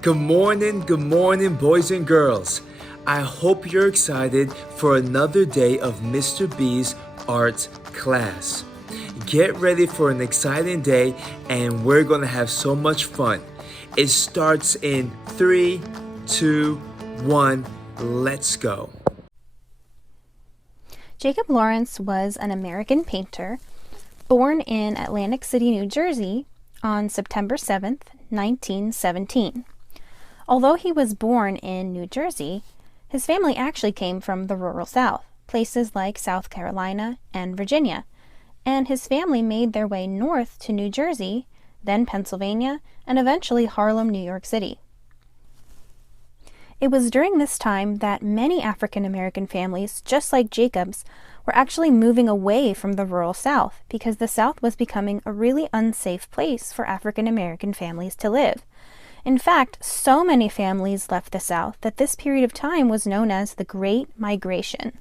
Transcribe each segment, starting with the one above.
Good morning, boys and girls. I hope you're excited for another day of Mr. B's art class. Get ready for an exciting day, and we're going to have so much fun. It starts in 3, 2, 1, let's go. Jacob Lawrence was an American painter born in Atlantic City, New Jersey on September 7th, 1917. Although he was born in New Jersey, his family actually came from the rural South, places like South Carolina and Virginia, and his family made their way north to New Jersey, then Pennsylvania, and eventually Harlem, New York City. It was during this time that many African American families, just like Jacob's, were actually moving away from the rural South because the South was becoming a really unsafe place for African American families to live. In fact, so many families left the South that this period of time was known as the Great Migration.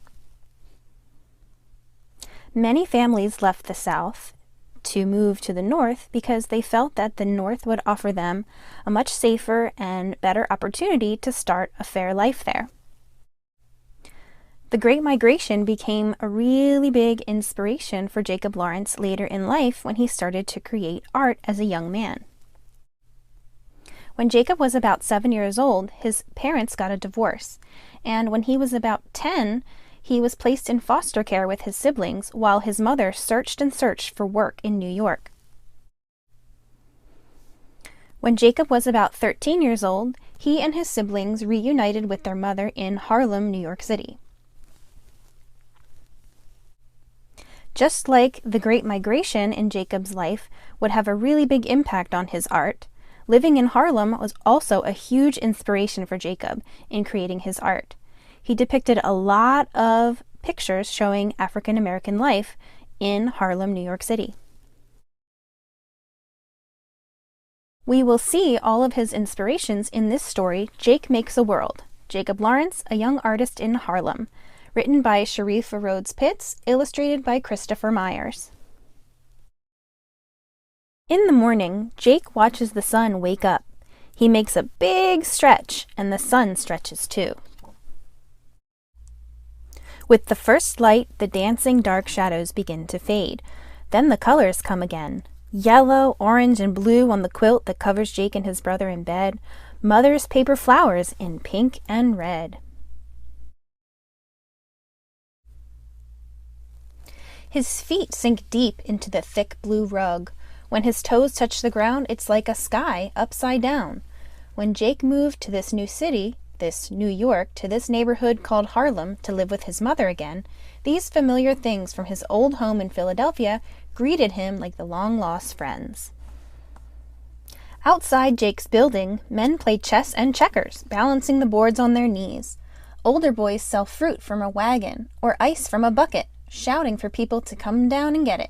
Many families left the South to move to the North because they felt that the North would offer them a much safer and better opportunity to start a fair life there. The Great Migration became a really big inspiration for Jacob Lawrence later in life when he started to create art as a young man. When Jacob was about 7 years old, his parents got a divorce, and when he was about 10, he was placed in foster care with his siblings while his mother searched and searched for work in New York. When Jacob was about 13 years old, he and his siblings reunited with their mother in Harlem, New York City. Just like the Great Migration in Jacob's life would have a really big impact on his art, living in Harlem was also a huge inspiration for Jacob in creating his art. He depicted a lot of pictures showing African American life in Harlem, New York City. We will see all of his inspirations in this story, Jake Makes a World, Jacob Lawrence, a Young Artist in Harlem, written by Sharifa Rhodes Pitts, illustrated by Christopher Myers. In the morning, Jake watches the sun wake up. He makes a big stretch, and the sun stretches too. With the first light, the dancing dark shadows begin to fade. Then the colors come again. Yellow, orange, and blue on the quilt that covers Jake and his brother in bed. Mother's paper flowers in pink and red. His feet sink deep into the thick blue rug. When his toes touch the ground, it's like a sky upside down. When Jake moved to this new city, this New York, to this neighborhood called Harlem to live with his mother again, these familiar things from his old home in Philadelphia greeted him like the long-lost friends. Outside Jake's building, men play chess and checkers, balancing the boards on their knees. Older boys sell fruit from a wagon or ice from a bucket, shouting for people to come down and get it.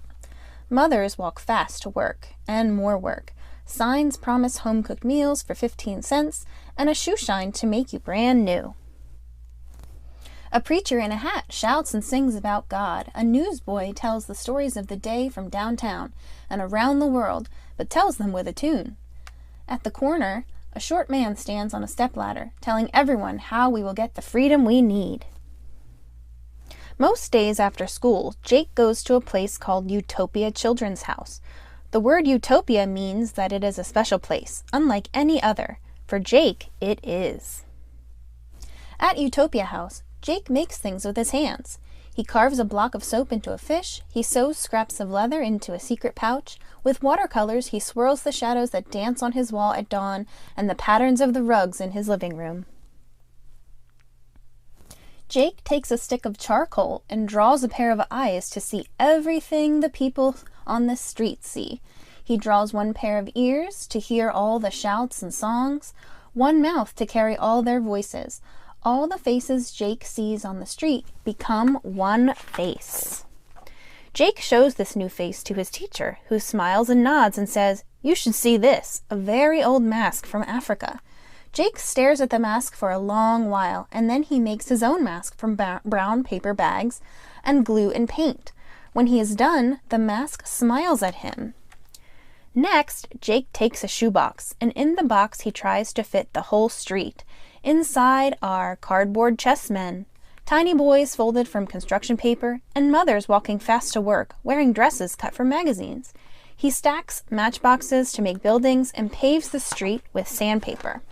Mothers walk fast to work, and more work. Signs promise home-cooked meals for 15 cents and a shoe shine to make you brand new. A preacher in a hat shouts and sings about God. A newsboy tells the stories of the day from downtown and around the world, but tells them with a tune. At the corner, a short man stands on a stepladder, telling everyone how we will get the freedom we need. Most days after school, Jake goes to a place called Utopia Children's House. The word utopia means that it is a special place, unlike any other. For Jake, it is. At Utopia House, Jake makes things with his hands. He carves a block of soap into a fish, he sews scraps of leather into a secret pouch. With watercolors, he swirls the shadows that dance on his wall at dawn and the patterns of the rugs in his living room. Jake takes a stick of charcoal and draws a pair of eyes to see everything the people on the street see. He draws one pair of ears to hear all the shouts and songs, one mouth to carry all their voices. All the faces Jake sees on the street become one face. Jake shows this new face to his teacher, who smiles and nods and says, "You should see this, a very old mask from Africa." Jake stares at the mask for a long while, and then he makes his own mask from brown paper bags and glue and paint. When he is done, the mask smiles at him. Next, Jake takes a shoebox, and in the box he tries to fit the whole street. Inside are cardboard chessmen, tiny boys folded from construction paper, and mothers walking fast to work, wearing dresses cut from magazines. He stacks matchboxes to make buildings and paves the street with sandpaper.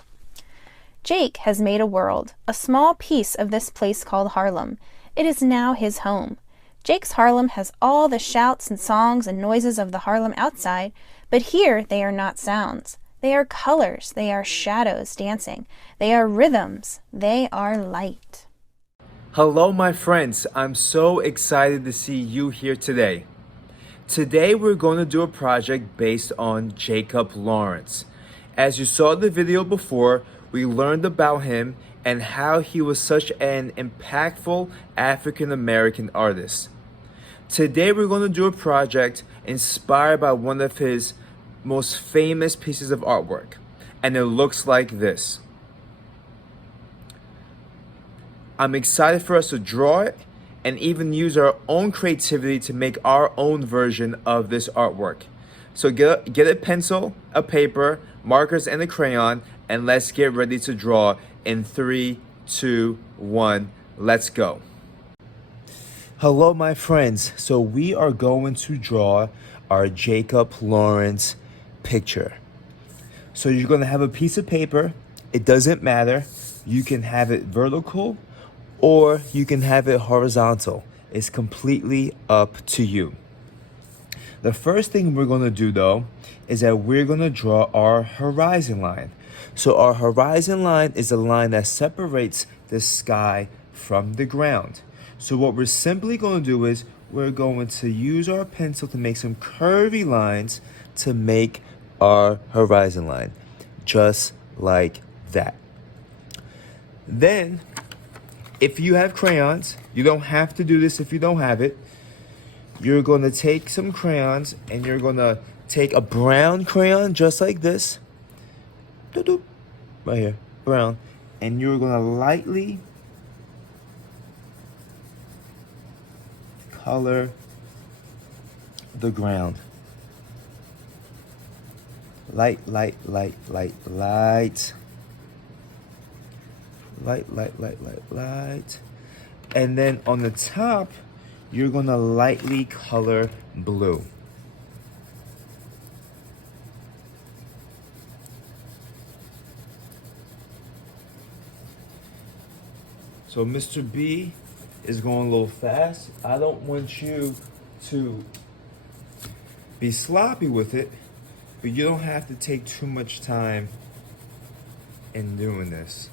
Jake has made a world, a small piece of this place called Harlem. It is now his home. Jake's Harlem has all the shouts and songs and noises of the Harlem outside, but here they are not sounds. They are colors, they are shadows dancing, they are rhythms, they are light. Hello, my friends. I'm so excited to see you here today. Today we're going to do a project based on Jacob Lawrence. As you saw the video before, we learned about him and how he was such an impactful African American artist. Today we're going to do a project inspired by one of his most famous pieces of artwork, and it looks like this. I'm excited for us to draw it and even use our own creativity to make our own version of this artwork. So get a pencil, a paper, markers, and a crayon, and let's get ready to draw in 3, 2, 1, let's go. Hello, my friends. So we are going to draw our Jacob Lawrence picture. So you're going to have a piece of paper. It doesn't matter. You can have it vertical or you can have it horizontal. It's completely up to you. The first thing we're going to do though is that we're going to draw our horizon line. So our horizon line is a line that separates the sky from the ground. So what we're simply going to do is we're going to use our pencil to make some curvy lines to make our horizon line, just like that. Then, if you have crayons, you don't have to do this if you don't have it. You're going to take some crayons and you're going to take a brown crayon just like this. Right here, brown. And you're going to lightly color the ground. Light, light, light, light, light. Light, light, light, light, light. And then on the top, you're going to lightly color blue. So Mr. B is going a little fast. I don't want you to be sloppy with it, but you don't have to take too much time in doing this.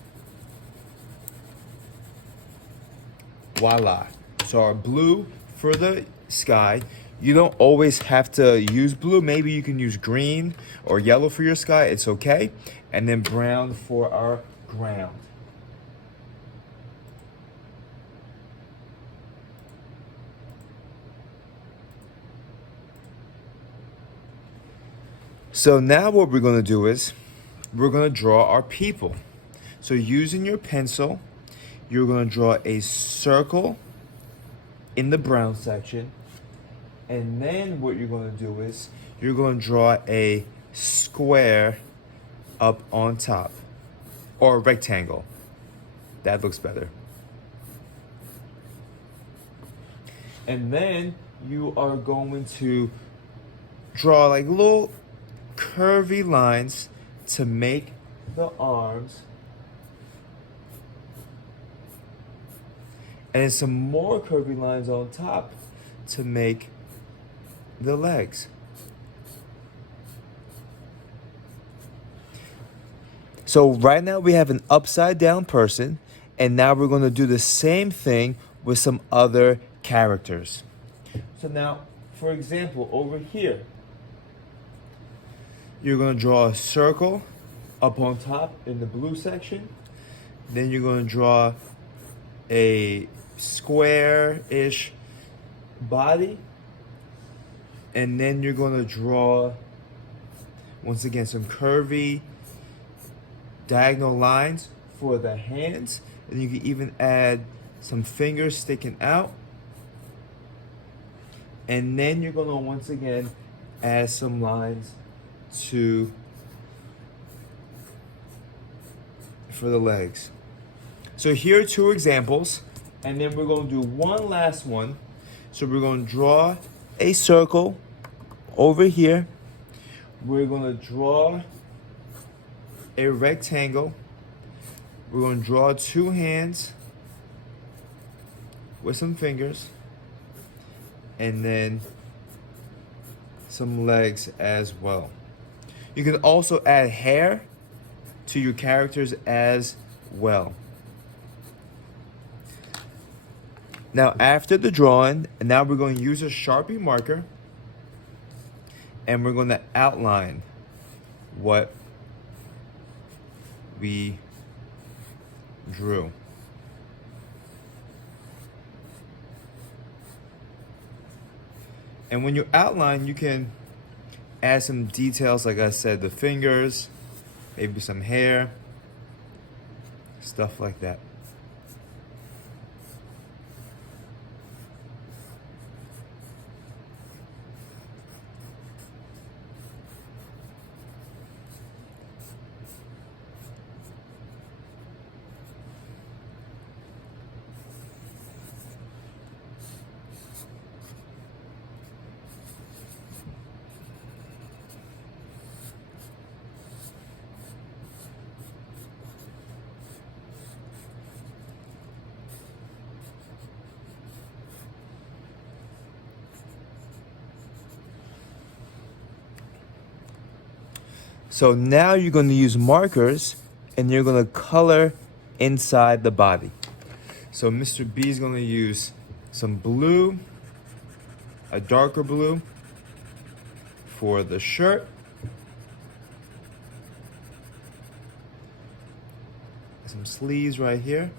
Voila. So our blue for the sky. You don't always have to use blue. Maybe you can use green or yellow for your sky. It's okay. And then brown for our ground. So now what we're going to do is we're going to draw our people. So using your pencil, you're going to draw a circle in the brown section. And then what you're going to do is you're going to draw a square up on top, or a rectangle. That looks better. And then you are going to draw like little curvy lines to make the arms, and then some more curvy lines on top to make the legs. So right now we have an upside down person, and now we're going to do the same thing with some other characters. So now, for example, over here, you're going to draw a circle up on top in the blue section. Then you're going to draw a square-ish body. And then you're going to draw, once again, some curvy diagonal lines for the hands. And you can even add some fingers sticking out. And then you're going to, once again, add some lines for the legs. So here are two examples, and then we're going to do one last one. So we're going to draw a circle over here. We're going to draw a rectangle. We're going to draw two hands with some fingers, and then some legs as well. You can also add hair to your characters as well. Now after the drawing, now we're going to use a Sharpie marker, and we're going to outline what we drew. And when you outline, you can add some details, like I said, the fingers, maybe some hair, stuff like that. So now you're going to use markers, and you're going to color inside the body. So Mr. B is going to use some blue, a darker blue for the shirt. Some sleeves right here.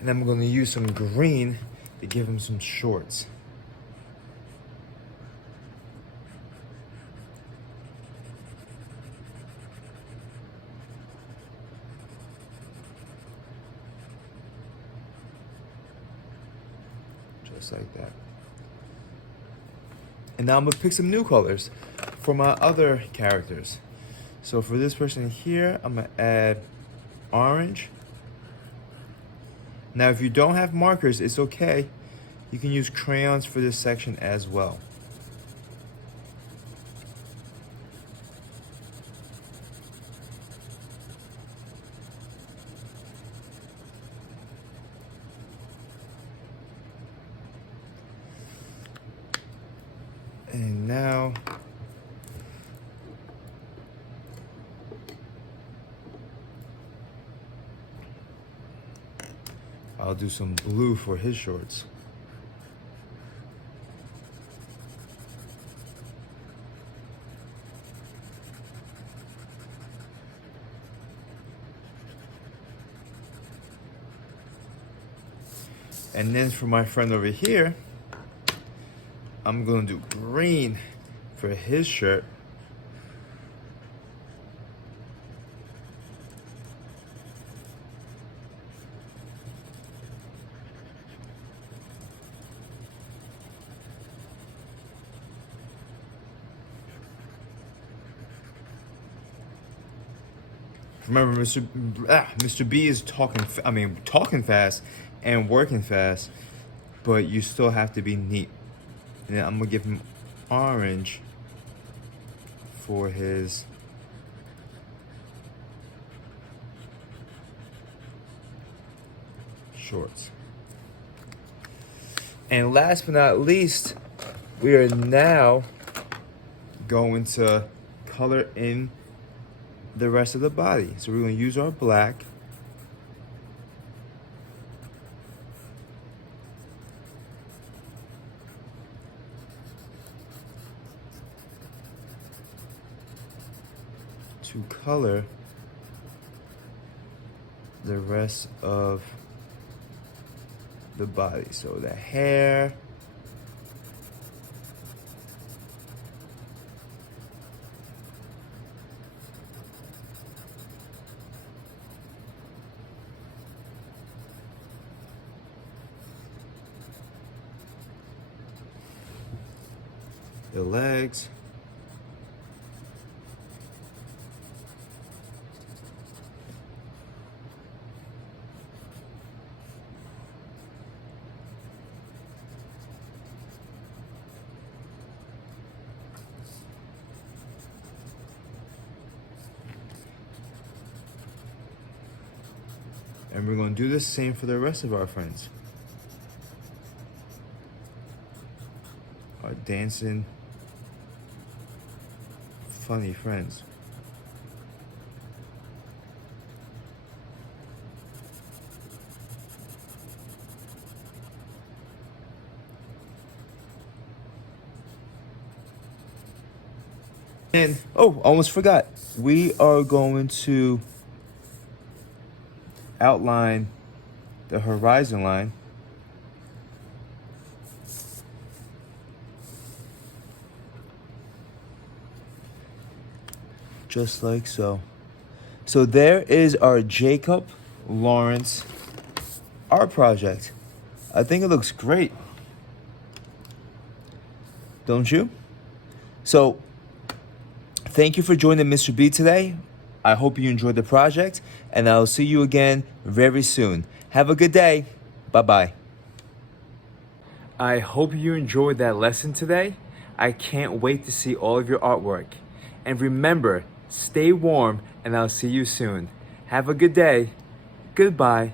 And I'm going to use some green to give him some shorts. Just like that. And now I'm going to pick some new colors for my other characters. So for this person here, I'm going to add orange. Now, if you don't have markers, it's okay. You can use crayons for this section as well. And now, I'll do some blue for his shorts. And then for my friend over here, I'm going to do green for his shirt. Remember, Mr. B is talking fast and working fast, but you still have to be neat. And then I'm gonna give him orange for his shorts. And last but not least, we are now going to color in the rest of the body. So we're going to use our black. To color the rest of the body. So the hair, the legs. And we're going to do the same for the rest of our friends. Our dancing, funny friends. And, oh, almost forgot. We are going to outline the horizon line. Just like so. So there is our Jacob Lawrence art project. I think it looks great. Don't you? So, thank you for joining Mr. B today. I hope you enjoyed the project, and I'll see you again very soon. Have a good day. Bye-bye. I hope you enjoyed that lesson today. I can't wait to see all of your artwork. And remember, stay warm, and I'll see you soon. Have a good day. Goodbye.